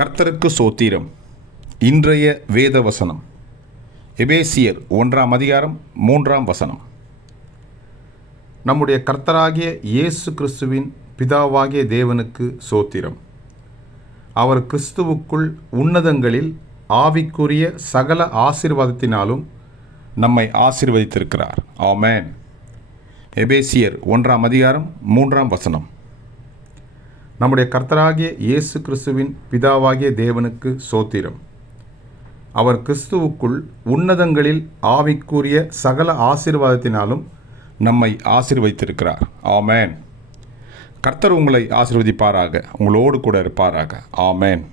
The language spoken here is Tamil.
கர்த்தருக்கு சோத்திரம். இன்றைய வேத வசனம் எபேசியர் ஒன்றாம் அதிகாரம் மூன்றாம் வசனம். நம்முடைய கர்த்தராகிய இயேசு கிறிஸ்துவின் பிதாவாகிய தேவனுக்கு சோத்திரம். அவர் கிறிஸ்துவுக்குள் உன்னதங்களில் ஆவிக்குரிய சகல ஆசீர்வாதத்தினாலும் நம்மை ஆசிர்வதித்திருக்கிறார். ஆமேன். எபேசியர் ஒன்றாம் அதிகாரம் மூன்றாம் வசனம். நம்முடைய கர்த்தராகிய இயேசு கிறிஸ்துவின் பிதாவாகிய தேவனுக்கு சோத்திரம். அவர் கிறிஸ்துவுக்குள் உன்னதங்களில் ஆவிக்குரிய சகல ஆசீர்வாதத்தினாலும் நம்மை ஆசீர்வதித்திருக்கிறார். ஆமேன். கர்த்தர் உங்களை ஆசிர்வதிப்பாராக. உங்களோடு கூட இருப்பாராக. ஆமேன்.